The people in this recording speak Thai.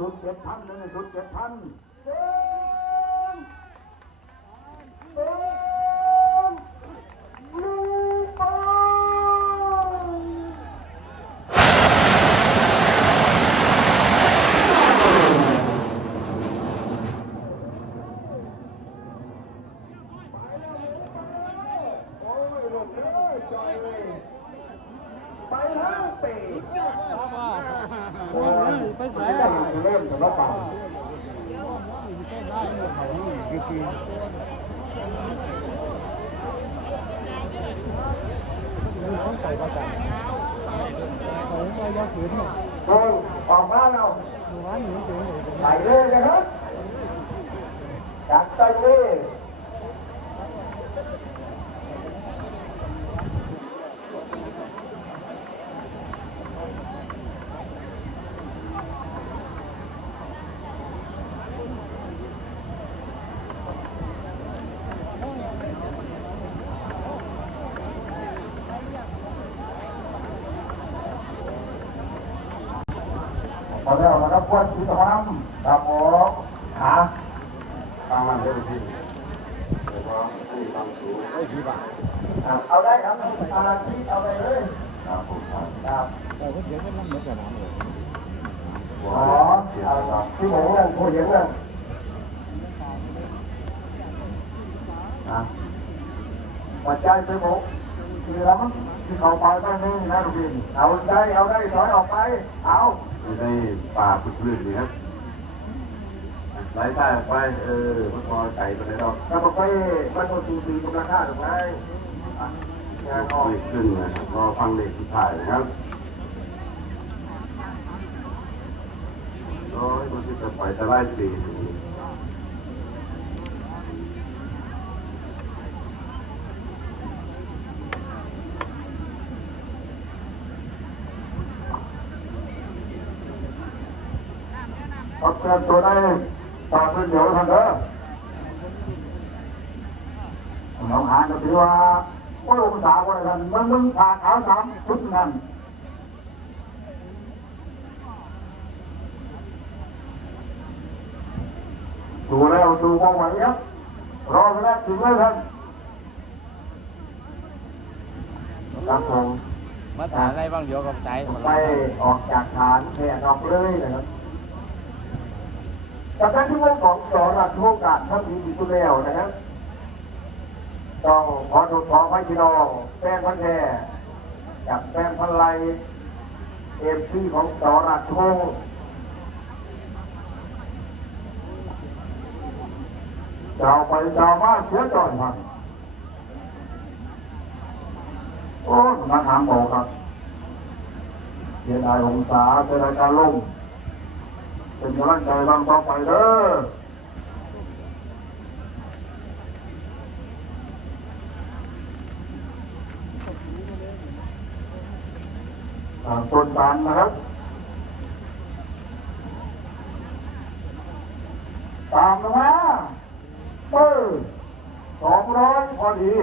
ชุดเจ็ดพันหนึ่งชุดเจ็ดพันไปทั้งปีไปใส่เริ่มจากรถเปล่าโออกมาแล้วไปเลยนะครับจากใจเลย พอแล้วนะครับพวกที่ทำครับผมหาตามมันได้ที่แล้วก็ให้ความสูงได้ที่บาทเอาได้ครับอาชีพเอาไปเลยครับผมครับอ๋อเอาที่หมูนั่นผู้หญิงนั่นนะปัจจัยไปหมูคือแล้วมั้ง ที่เขาไปได้นี่นะลูกพี่เอาได้เอาได้ถอยออกไป เอาไม่ได้ป่าพุดพื้นนี่ครับไหลใต้ไปเออมันพอใจไปเลยเราแล้วก็ไปมันก็สูสีกับราคาถูกไหมอะงานออกขึ้นนะครับรอฟังเด็กที่ถ่ายนะครับโอ้ยมันจะปล่อยจะไล่สี เอาเกินตัวได้ตามเดี๋ยวทันเด้อน้องหานก็ถือว่าโอ้ยองศาว่ากันมันมึงขาขาวสามชุดนั่นดูแล้วดูมองไหวครับรอไปแล้วถึงเลยท่านครับผมมาถามอะไรบ้างเดี๋ยวกับใจไปออกจากฐานแผ่ออกเลยนะครับ จากการที่ว่าของสอรัฐโอกาสท่านมีดีสุดแล้วนะครับต้องขอโทษขอพระพี่น้องแฟนพันแท้จากแฟนพันไลเอ็มซีของสอรัฐโทเจ้าไปเจ้ามาเสียจอยมันโอ้มาถามบอกครับเสียดายองศาเสียดายการลง เป็นกำลังใจบางต่อไปเด้อตามต้นตานนะครับตามลงมาเบอสองร้อยพอดี